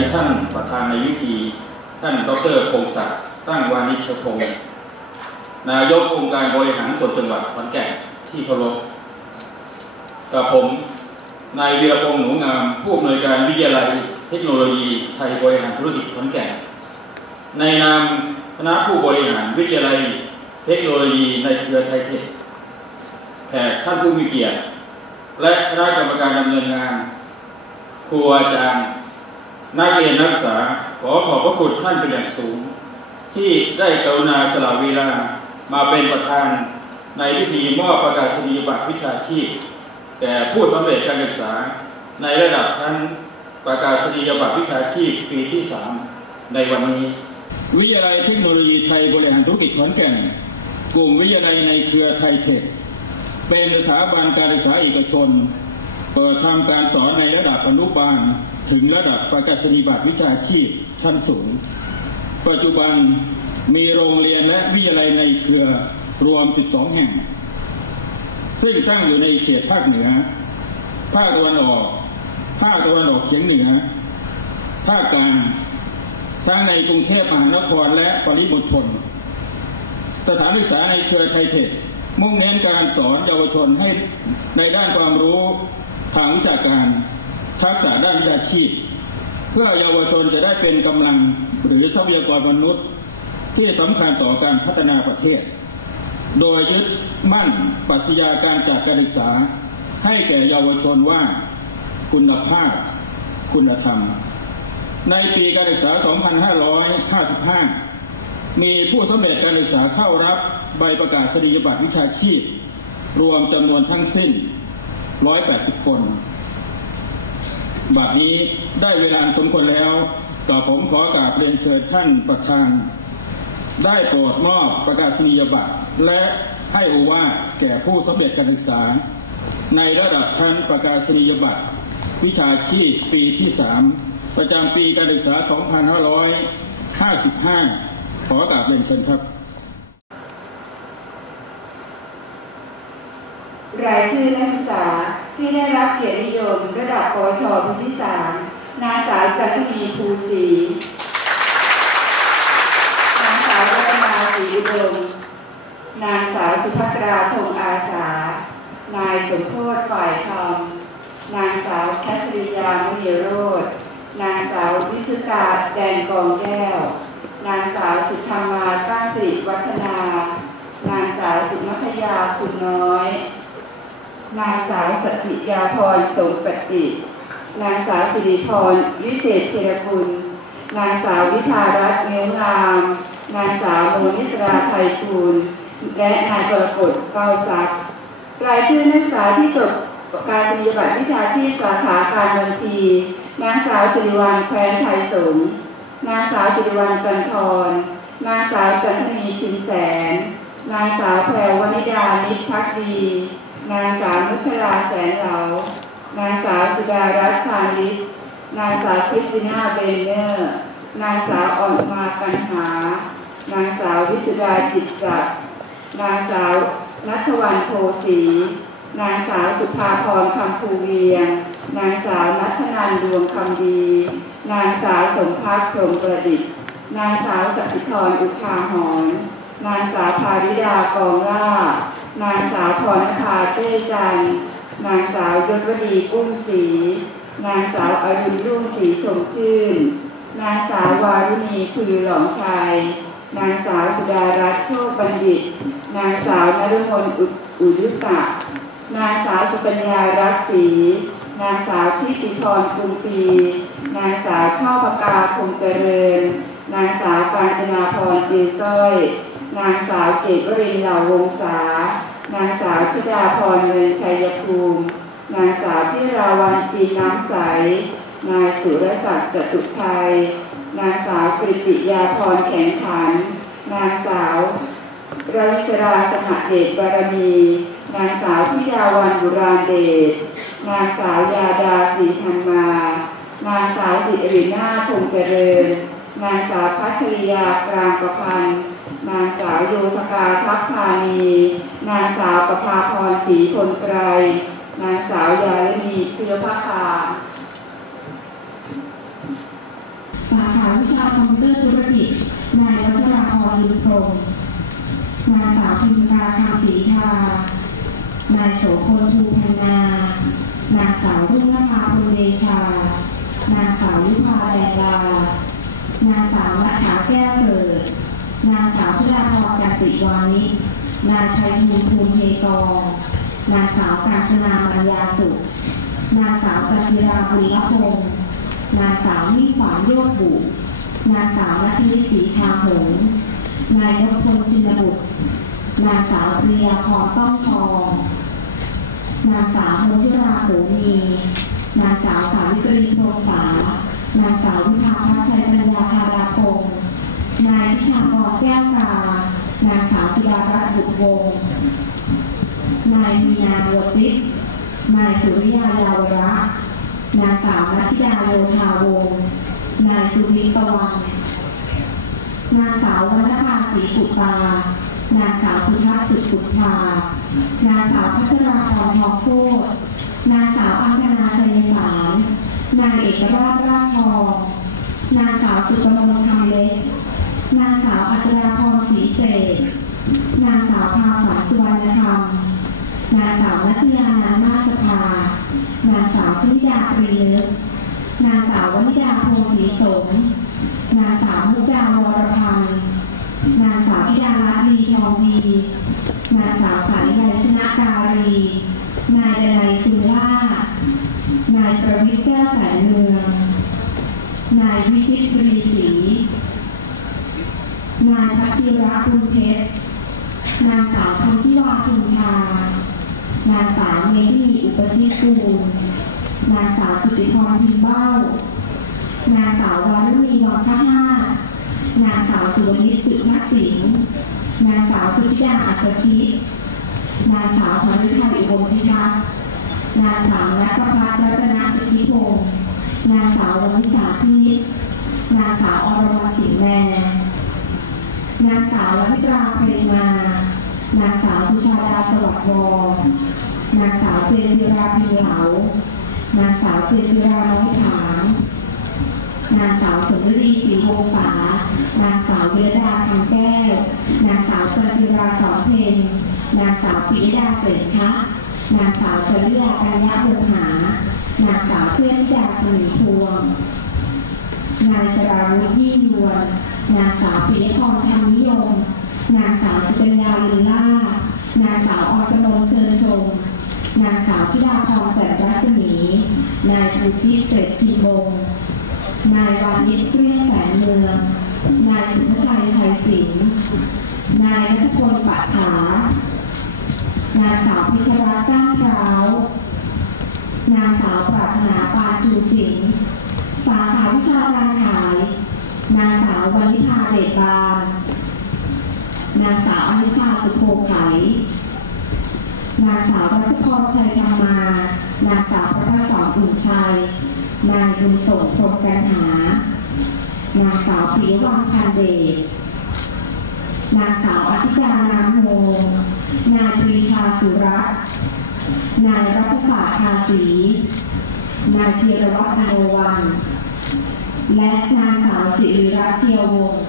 นท่านประธานในวิธี ท่านดรพงศักดิ์ตั้งวานิชพงศ์นายกองค์การบริหารส่วนจังหวัดขอนแก่นที่เคารพกับผมนายวีรพงษ์หนูงาม ผู้อำนวยการวิทยาลัยเทคโนโลยีไทยบริหารธุรกิจขอนแก่นในนามคณะผู้บริหารวิทยาลัยเทคโนโลยีในเครือไทยเทคแขกท่านผู้มีเกียรติ และคณะกรรมการดำเนินงาน ครูอาจารย์ นักเรียนนักศึกษาขอขอบพระคุณท่านเป็นอย่างสูง ที่ได้กรุณาสละเวลามาเป็นประธานในพิธีมอบประกาศนียบัตรวิชาชีพแก่ผู้สำเร็จการศึกษาในระดับชั้นประกาศนียบัตรวิชาชีพปีที่ 3 ในวันนี้ วิทยาลัยเทคโนโลยีไทยบริหารธุรกิจขอนแก่น กลุ่มวิทยาลัยในเครือไทยเทคเป็นสถาบันการศึกษาเอกชน เปิดทำการสอนในระดับอนุบาล ถึงระดับประกาศนียบัตรวิชาชีพชั้นสูง ปัจจุบันมีโรงเรียนและวิทยาลัยในเครือรวม 12 แห่ง ซึ่งตั้งอยู่ในเขตภาคเหนือ ภาคตะวันออก ภาคตะวันออกเฉียงเหนือ ภาคกลางทั้งในกรุงเทพมหานครและปริมณฑลสถานศึกษาในเครือไทยเทคมุ่งเน้นการสอนเยาวชนให้ในด้านความรู้ทางวิชาการ ทักษะด้านวิชาชีพ เพื่อเยาวชนจะได้เป็นกำลังหรือทรัพยากรมนุษย์ ที่สำคัญต่อการพัฒนาประเทศ โดยยึดมั่นปรัชญาการจากการศึกษา ให้แก่เยาวชนว่าคุณภาพ คุณธรรม ในปีการศึกษา 2555 มีผู้สำเร็จการศึกษาเข้ารับใบประกาศนียบัตรวิชาชีพ รวมจำนวนทั้งสิ้น 180 คน บัดนี้ได้เวลาสมควรแล้ว ต่อผมขอกราบเรียนเชิญท่านประธาน ได้โปรดมอบประกาศนียบัตรและให้โอวาแก่ผู้สำเร็จการศึกษา ในระดับชั้นประกาศนียบัตร วิชาชีพปีที่3ประจำปีการศึกษา 2555 ขอกราบเรียนเชิญครับ รายชื่อนักศึกษา ที่ได้รับเกียรตินิยมระดับปวชปีที่สามนางสาวจันทนีภูศรีนางสาวรัตนาศรีอุดมนางสาวสุภัตราธงอาสา นายสมโพธฝ่ายธรรมนางสาวแคทริยามณีโรธนางสาววิชุตาแดนกองแก้ว นางสาวสุธรรมาตั้งสิริวัฒนา นางสาวสุมัธยาคุณน้อย นางสาวสสิยาพรสมปฏินางสาวสิริพรวิเศษเทรคุณนางสาววิทารัตน์เนื้องาม นางสาวโมนิสราไทยคูลและนายกรกฎเก้าซักรายชื่อนักศึกษาที่จบการปฏิบัติวิชาชีพสาขาการบัญชี นางสาวสิริวัลแคว้นไทยสงนางสาวสิริวัลจันทร นางสาวจันทนีชินแสน นางสาวแพรววนิดานิชักดี นางสาวนุชราแสนเหลานางสาวสุดารัตน์ชาลิศนางสาวคริสติน่าเบนเนอร์ นางสาวอ่อนมาปัญหา นางสาววิสุดาจิตจักรนางสาวนัทวันโพสี นางสาวสุภาพรคำภูเวียง นางสาวนัทนันดวงคำดี นางสาวสมภักพรมประดิษฐ์ นางสาวสัติธรอุทาหรณ์นางสาวภาริดากองล่า นางสาวพรณภาเต้จันนางสาวยศวดีกุ้งศรีนางสาวอรุรุ่งศรีชมชื่น นางสาววารุณีคือหลองชัยนางสาวสุดารัตน์โชคบัณฑิต นางสาวนฤมลอุอุยุตะนางสาวสุกัญญารักศรีนางสาวทิติพรกรุงปี นางสาวช่อปกาคงเจริญ นางสาวกาญจนาพรปีสร้อย นางสาวเกตวรินเหล่าวงศานางสาวชิดาพรเงินชัยภูมินางสาวพิราวันจีน้ำใส นายสุรศักดิ์จตุชัย นางสาวกฤติยาพรแข็งขัน นางสาวราวิศราสหเดชบารมี นางสาวพิยาวันบุราเดช นางสาวยาดาศรีธรรมา นางสาวสิรินาถคงเจริญ นางสาวพัชริยากลางประพันธ์ นางสาวโยธกาทัพพานี นางสาวประภาพรศรีพลไกร นางสาวยาลนีเชื้อพระคาสาขาวิชาคอมพิวเตอร์ธุรกิจ นายวัชราพรลือพรหมนางสาวพิมกาคำศรีทานายโสพลชูพนา นางสาวรุ่งนภาคุเดชา นางสาวยุพาแดงลา นางสาวนัชาแก้วเกิด นางสาวชลาพรกสิวานิชนายชัยภูมิภูมิเฮกองนางสาวกาญจนามัญญาสุขนางสาวกัญจิราบุญละพงศ์นางสาวมิ่งขวานโยกบุตรนางสาวนัทธิศรีทาหงนายนพพลจินบุตรนางสาวปริยาพรต้องทองนางสาวมนทิราโสมีนางสาวสาวิตรีโพรษา นางสาววิภาพัชชัยปัญญาธาราพงศ์นายทิชากรแก้วกานางสาวสุดารัตน์บุตรวงศ์นายมีนาโวติษนายสุริยายาวระนางสาวนัทธิดาโยธาวงศ์นายสุวิทย์ตะวันนางสาววรรณภาศรีกุตานางสาวสุทัศน์สุดกุฏานางสาวพัชราพรทองโคตรนางสาวอังคณาชัยสารนายเอกราชรา ชทองนางสาวสุกมลคำเล็กนางสาวอัจราพรศรีเศษนางสาวภาษาสุวรรณธรรมนางสาวนัทยานานาสภานางสาวชลิดาตรีลึกนางสาววนิดาพงศรีสมนางสาวมุกดาวรพันธ์นางสาวพิดาลัดลีทองดีนางสาวสายใยชนะกา นายดนัยสุล่าษฎร์นายประวิทย์แก้วแสนเมือง นา ยวิชิตปรีศรีนายพัชิระคุณเพชร นางสาวพันธิวาคุณชานางสาวเมธีอุปชิกูลนางสาวจิติพรพิมเบ้า นางสาววารุณีวังท่าห้านางสาวสุวรรณิตสุทักษิณนางสาวสุธิดาอัศทินางสาวพรฤทัยอุบลพิทักษ์นางสาวนัทพัฒน์รัตนสิทธิพงศ์นางสาววณิชาพินิจนางสาวอรวรสิงห์แมนนางสาววิตราเพรมา นางสาวสุชาดาสวัสดิ์วรนางสาวเจนจิราพิเหลานางสาวเจนจิราน้อยถางนางสาวสมฤดีศรีวงศานางสาวเวรดาคำแก้ว นางสาวเจนจิราสอนเพนนางสาวปิยดาเสริมคะนางสาวชลิยากัญญาวงหา นางสาวเพื่อนจาสมิพวง นายสราวุฒิยิ่งยวรนางสาวปิยพรธรรมนิยม นางสาวสุกัญญาลือล่า นางสาวอรกนงเชิญชม นางสาวธิดาพรแสนรัศมี นายภูทิเศรษฐีบงศ์นายวานิชเกลี้ยงแสนเมือง นายสุภชัยชัยสิงห์นายนัทพลปัตถานางสาวพิชรัตน์ก้างพร้าว นางสาวปรารถนาปาชูสิงห์สาขาวิชาการขาย นางสาววนิชาเดชบานนางสาวอนิชาสุโภไขนางสาวรัชพรชัยธรรมา นางสาวพระพัฒสอนอุ่นชัย นายบุญส่งพรมกันหา นางสาวปิยวังพันเดชนางสาวอธิการน้ำโมนายปรีชาสุรัตน์ นายรัชศาสตร์ทาสีนายเทียรวัฒน์อโนวัน และนางสาวสิริรัตน์เชียววงศ์